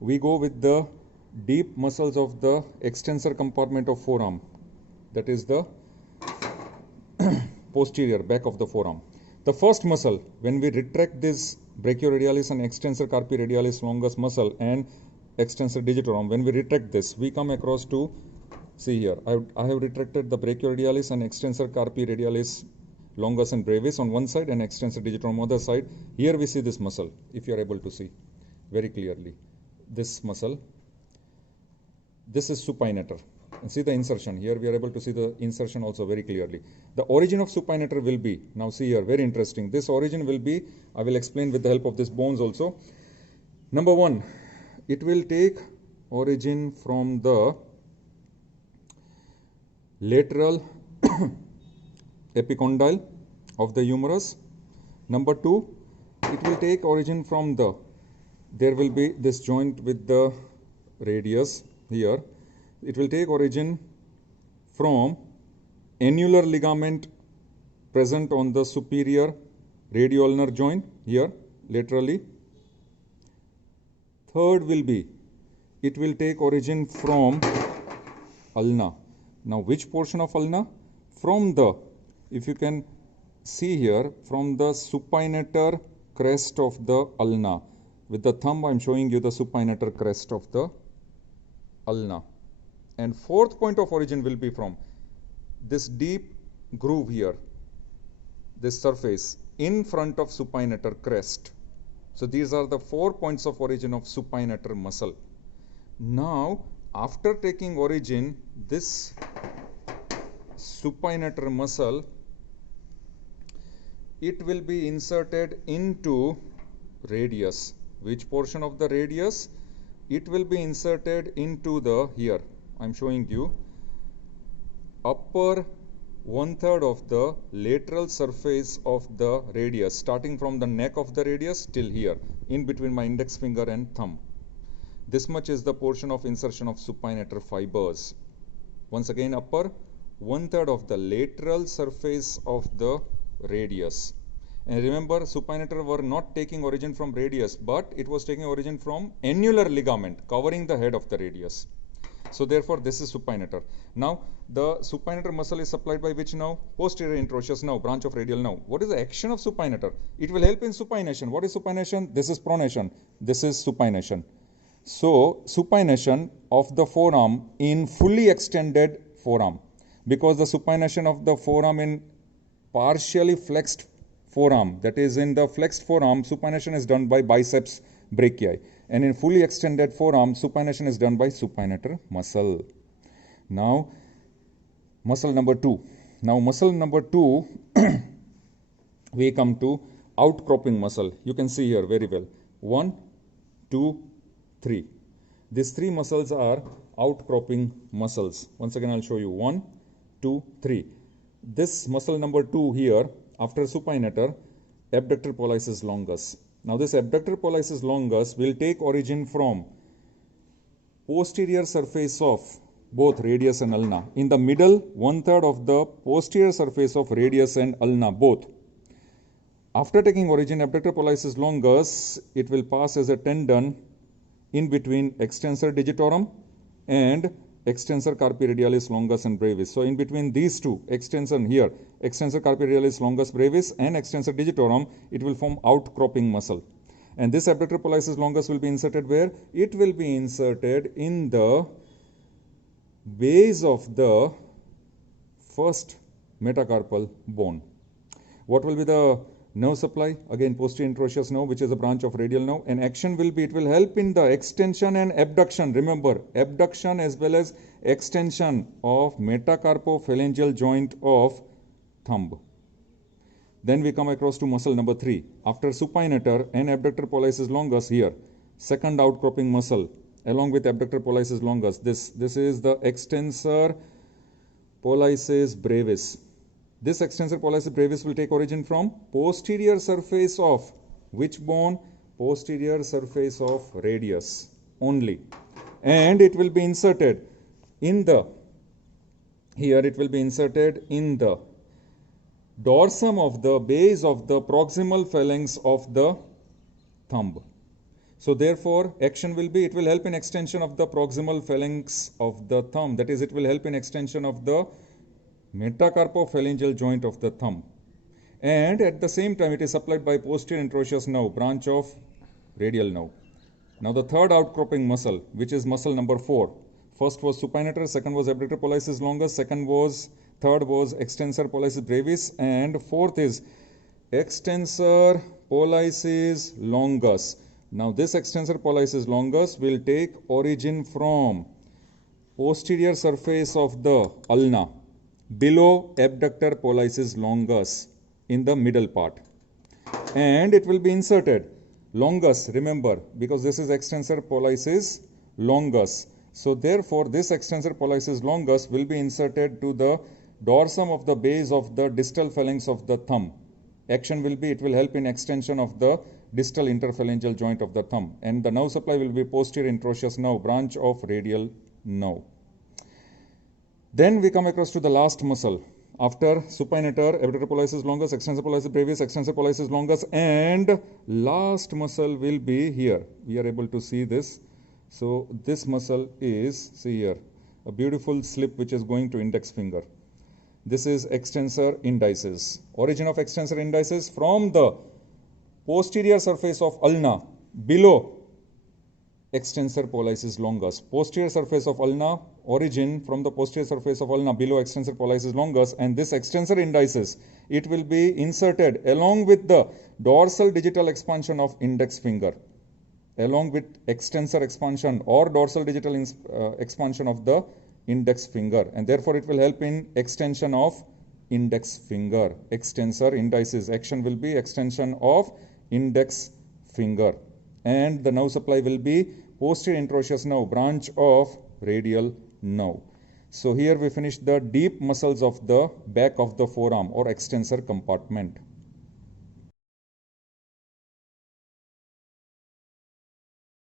we go with the deep muscles of the extensor compartment of forearm, that is the posterior back of the forearm. The first muscle, when we retract this brachioradialis and extensor carpi radialis longus muscle and extensor digitorum, when we retract this, we come across to, see here, I have retracted the brachioradialis and extensor carpi radialis longus and brevis on one side and extensor digitorum on the other side. Here we see this muscle, if you are able to see very clearly. This muscle, this is supinator. And see the insertion. Here we are able to see the insertion also very clearly. The origin of supinator will be, now see here, very interesting. This origin will be, I will explain with the help of this bones also. Number one, it will take origin from the lateral epicondyle of the humerus. Number two, it will take origin from the, there will be this joint with the radius here. It will take origin from annular ligament present on the superior radioulnar joint here laterally. Third will be, it will take origin from ulna. Now which portion of ulna? From the, if you can see here, from the supinator crest of the ulna. With the thumb I am showing you the supinator crest of the ulna. And fourth point of origin will be from this deep groove here, this surface in front of supinator crest. So these are the 4 points of origin of supinator muscle. Now after taking origin, this supinator muscle, it will be inserted into radius. Which portion of the radius? It will be inserted into the, here I am showing you, upper 1/3 of the lateral surface of the radius, starting from the neck of the radius till here, in between my index finger and thumb. This much is the portion of insertion of supinator fibers. Once again, upper 1/3 of the lateral surface of the radius. And remember, supinator were not taking origin from radius, but it was taking origin from annular ligament covering the head of the radius. So therefore this is supinator. Now the supinator muscle is supplied by which nerve? Posterior interosseous nerve, branch of radial nerve. What is the action of supinator? It will help in supination. What is supination? This is pronation. This is supination. So supination of the forearm in fully extended forearm, because the supination of the forearm in partially flexed forearm, that is in the flexed forearm, supination is done by biceps brachii, and in fully extended forearm, supination is done by supinator muscle. Now muscle number 2. Now muscle number 2 we come to outcropping muscle. You can see here very well. 1, 2, 3. These 3 muscles are outcropping muscles. Once again I will show you. 1, 2, 3. This muscle number 2 here, after supinator, abductor pollicis longus. Now this abductor pollicis longus will take origin from posterior surface of both radius and ulna. In the middle 1/3 of the posterior surface of radius and ulna both. After taking origin, abductor pollicis longus, it will pass as a tendon in between extensor digitorum and extensor carpi radialis longus and brevis. So in between these two, extensor here, extensor carpi radialis longus brevis and extensor digitorum, it will form outcropping muscle. And this abductor pollicis longus will be inserted where? It will be inserted in the base of the first metacarpal bone. What will be the nerve supply? Again, posterior interosseous nerve, which is a branch of radial nerve, and action will be, it will help in the extension and abduction. Remember, abduction as well as extension of metacarpophalangeal joint of thumb. Then we come across to muscle number 3. After supinator and abductor pollicis longus, here, second outcropping muscle along with abductor pollicis longus. This is the extensor pollicis brevis. This extensor pollicis brevis will take origin from posterior surface of which bone? Posterior surface of radius only. And it will be inserted in the, here it will be inserted in the dorsum of the base of the proximal phalanx of the thumb. So therefore, action will be, it will help in extension of the proximal phalanx of the thumb. That is, it will help in extension of the metacarpophalangeal joint of the thumb. And at the same time, it is supplied by posterior interosseous nerve, branch of radial nerve. Now the third outcropping muscle, which is muscle number 4. First was supinator, second was abductor pollicis longus, third was extensor pollicis brevis, and fourth is extensor pollicis longus. Now this extensor pollicis longus will take origin from posterior surface of the ulna below abductor pollicis longus in the middle part, and it will be inserted longus, remember, because this is extensor pollicis longus. So therefore this extensor pollicis longus will be inserted to the dorsum of the base of the distal phalanx of the thumb. Action will be, it will help in extension of the distal interphalangeal joint of the thumb, and the nerve supply will be posterior interosseous nerve, branch of radial nerve. Then we come across to the last muscle after supinator, abductor pollicis longus, extensor pollicis brevis, extensor pollicis longus, and last muscle will be here. We are able to see this. So this muscle is, see here, a beautiful slip which is going to index finger. This is extensor indicis. Origin of extensor indicis from the posterior surface of ulna below extensor pollicis longus. Posterior surface of ulna, origin from the posterior surface of ulna below extensor pollicis longus, and this extensor indicis, it will be inserted along with the dorsal digital expansion of index finger, along with extensor expansion or dorsal digital expansion of the index finger, and therefore it will help in extension of index finger. Extensor indicis, action will be extension of index finger, and the nerve supply will be posterior interosseous nerve, branch of radial nerve. So here we finished the deep muscles of the back of the forearm or extensor compartment.